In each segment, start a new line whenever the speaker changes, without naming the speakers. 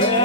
Yeah.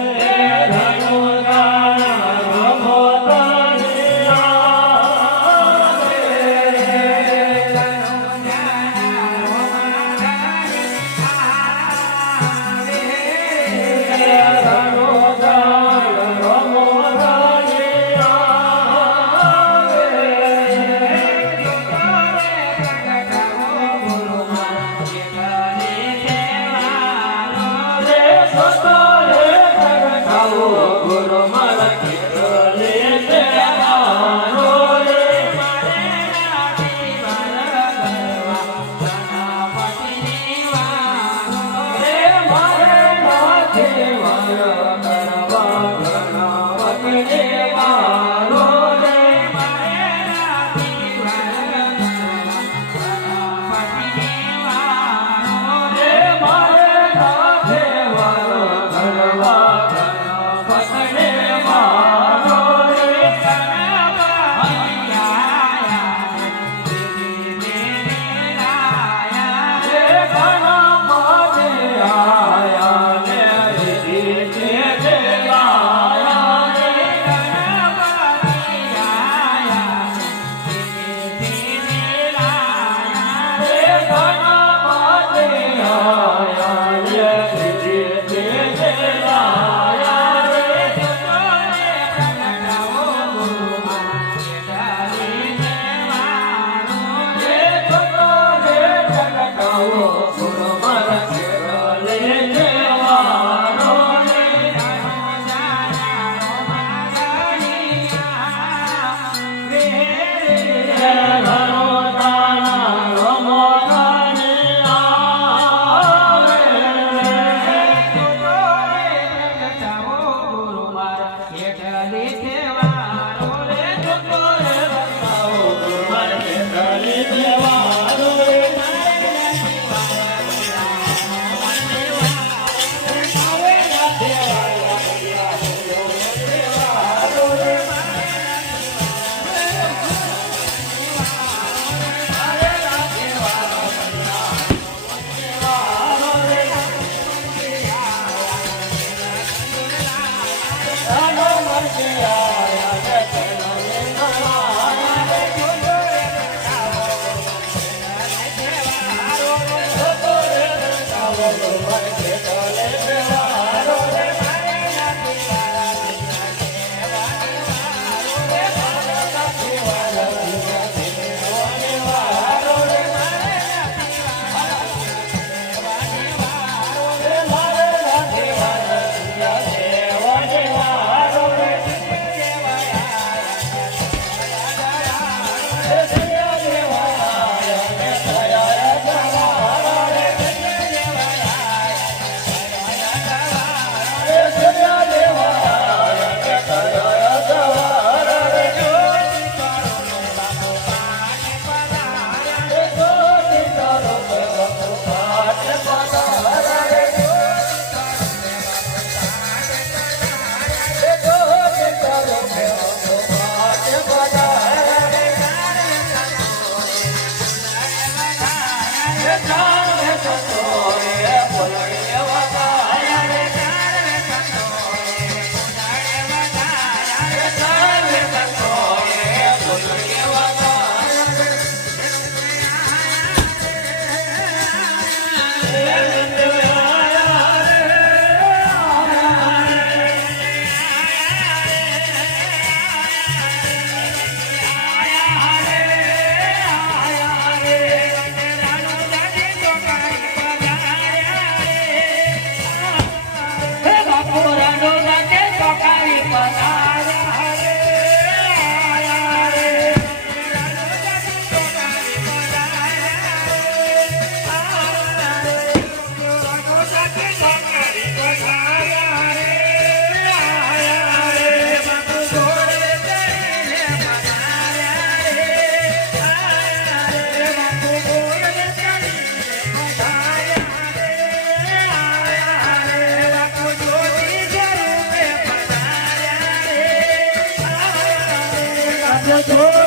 Let's go.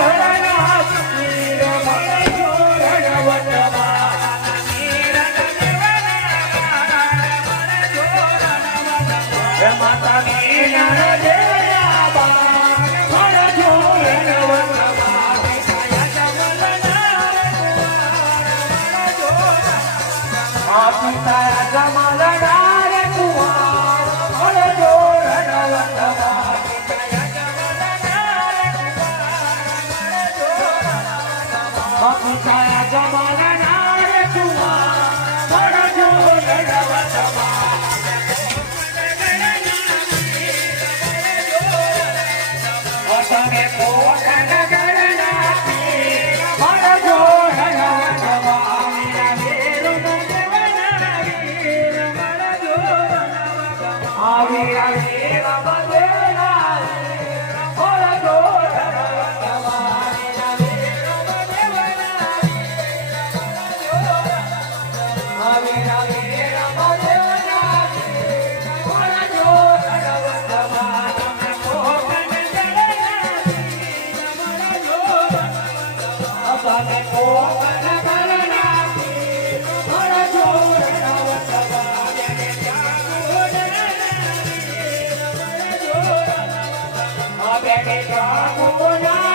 Baby, come on now.